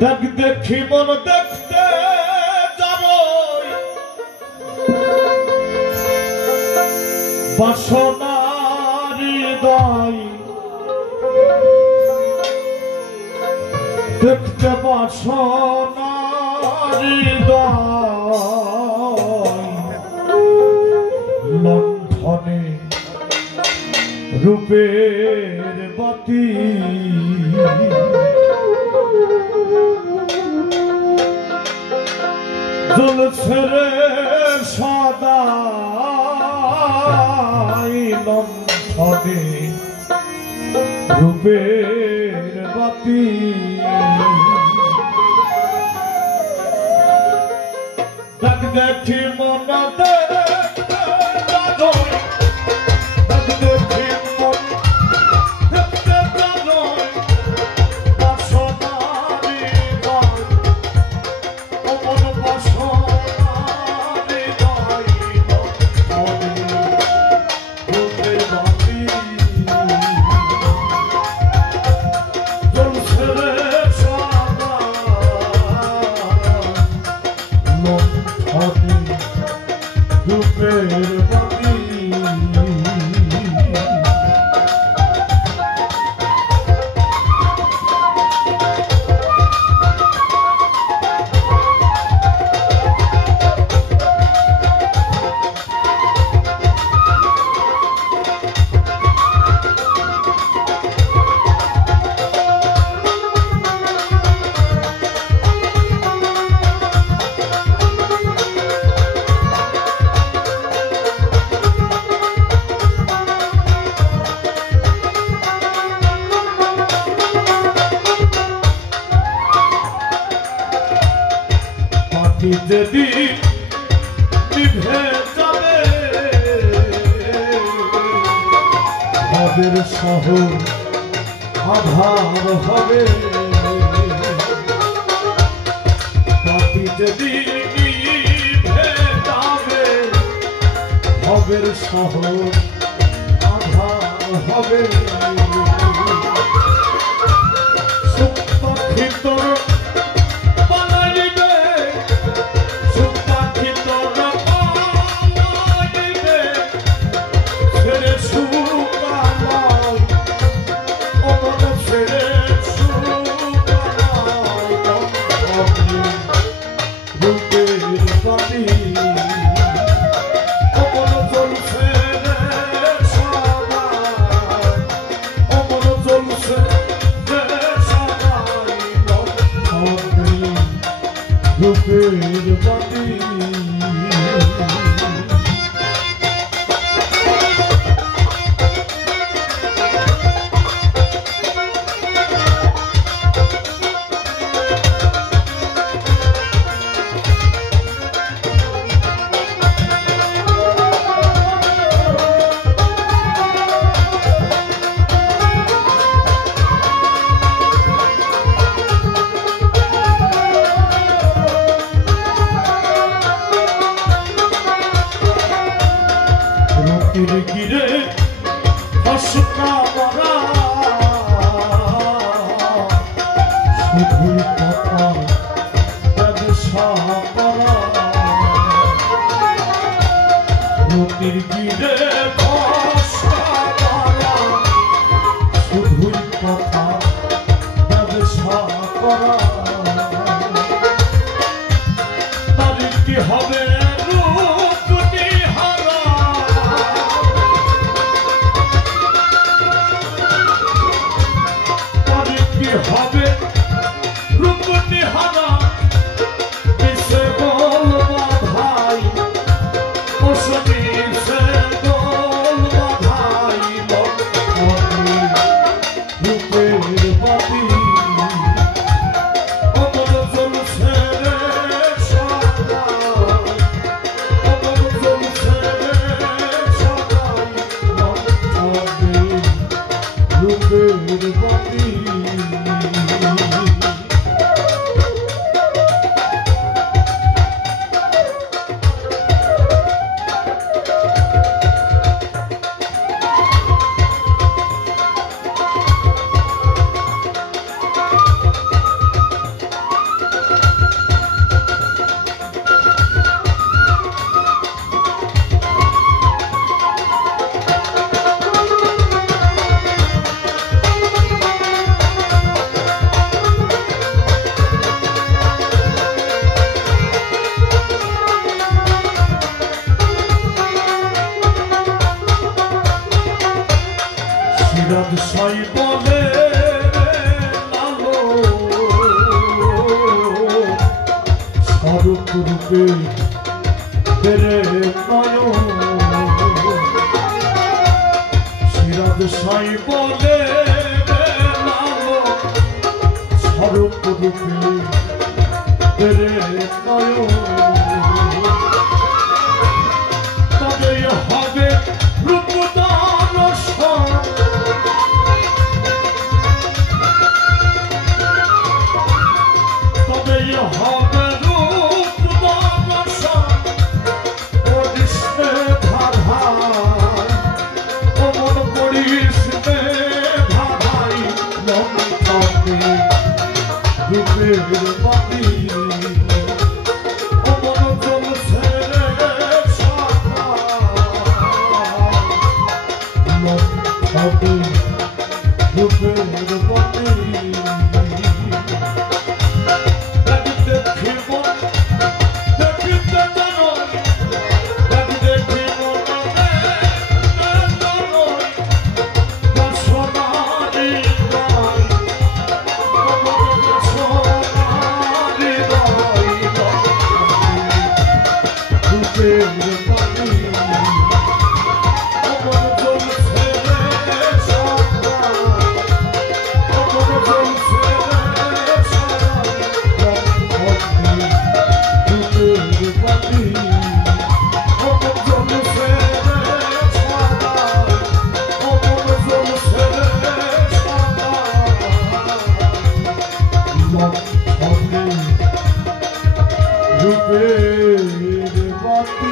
দেখ দেখি মন দেখতে যারই বাসনার হৃদয় দেখতে বাসনার হৃদয় লণ্ঠনে রূপের বাতি জ্বলছে রে সদাই লণ্ঠনে রূপের বাতি দেখ দেখি মন যেদিন নিভে যাবে ভাবের শহর আধার হবে বাতি যেদিন নিভে যাবে ভাবের শহর আধার হবে সুপ্ত ভিতর রূপের বাতি গিরে হসকা বরা শুধু কথা ব্যবসা করা রতির গিরে হসকা বরা শুধু কথা ব্যবসা করা তাদের কি হবে হবে রূপটি হারা মিশে বলবা ভাই ওসবি সে বলবা ভাই রূপের বাতি অমর জ্বলছে রে সদাই অমর জ্বলছে রে সদাই রূপের বাতি রূপে তেরে নয়ন সিরাজ সাই বলে স্বরূপ রূপে তেরে নয়ন তবে হবে রূপদান তবে হবে রূপের বাতি